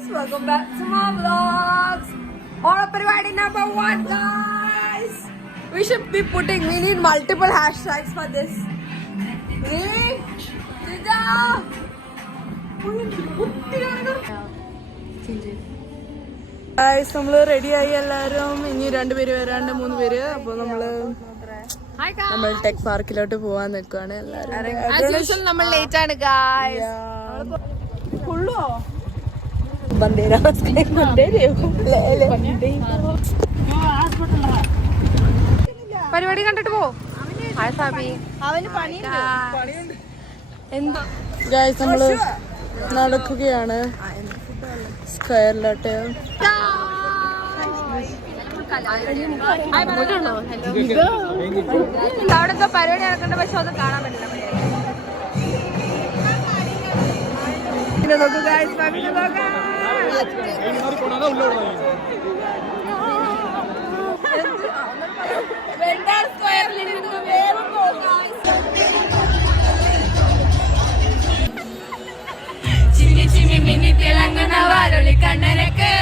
guys, welcome back to my vlogs. Parivadi number 1 guys. We should be putting, we need multiple hashtags for this. Guys, we are ready എല്ലാവരും. ഇനി 2 പേര് വരാണ്ട് 3 പേര്. അപ്പോൾ നമ്മൾ tech പാർക്കിലോട്ട് പോവാൻ നിൽക്കുകയാണ് എല്ലാവരും. നമ്മൾ ലേറ്റ് ആണ് guys. പരിപാടി കണ്ടിട്ട് പോ. ഗൈസ് നമ്മള് നടക്കുകയാണ് സ്ക്വയറിലോട്ട്. അവിടെന്തോ പരിപാടി നടക്കണ്ട, പക്ഷെ അത് കാണാൻ പറ്റില്ല. നോക്കൂ ഗൈസ്, ചിമ്മി ചിമ്മി മിന്നി തിളങ്ങുന്ന വാരൊളി കണ്ണനക്ക്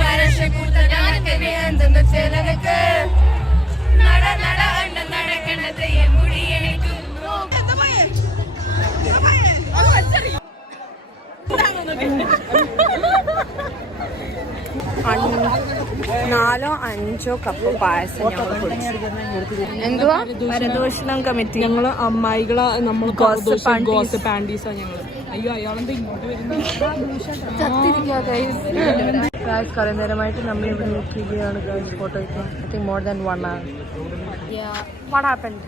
വർഷ കൂട്ടനക്ക് എന്തെന്ന് ചിലനക്ക് നട നട അണ്ണ നടക്കണ തെയ്യം മുടി എനിക്കും 4-5 കപ്പ് പായസം ഞങ്ങൾ കുടിച്ചു. എന്തുവാ പരദോഷണം കമ്മിറ്റി ഞങ്ങള് അമ്മായികളെ നമ്മൾ പാൻഡീസാ ഞങ്ങള്. അയ്യോ അയാളെന്താ ഇങ്ങോട്ട് വരുന്നത്? കുറെ നേരമായിട്ട് നമ്മൾ ഇവിടെ നിൽക്കുകയാണ് ഫോട്ടോ എടുക്കാൻ. I think more than 1 hour. Yeah. What happened?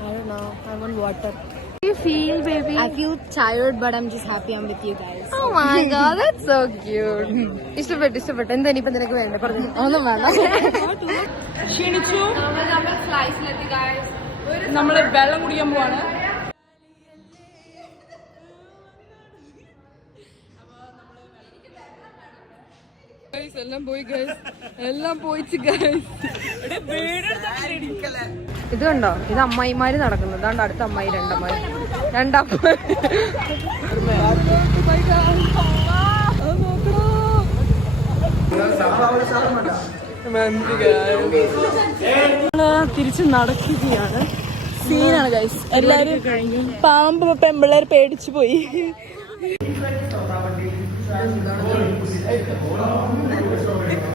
I don't know. I want water. How do you feel, baby? I feel tired, but I'm just happy I'm with you guys. Oh my god, that's so cute. ഇഷ്ടപ്പെട്ടു. എന്താ ഇനിയിപ്പം നിനക്ക് വേണ്ട പറഞ്ഞു? ഒന്നും വേണ്ട. ക്ഷീണിച്ചു. നമ്മള് വെള്ളം കുടിക്കാൻ പോവാണ്. എല്ലാം പോയിച്ച് ഗൈസ്. ഇത് കണ്ടോ, ഇത് അമ്മായിമാര് നടക്കുന്നത്. അതാണ്ട് അടുത്ത അമ്മായി, രണ്ടമ്മായി. തിരിച്ച് നടക്കുകയാണ്. സീനാണ് ഗൈസ്. എല്ലാരും പാമ്പ് പെമ്പിള്ളേർ പേടിച്ചു പോയി.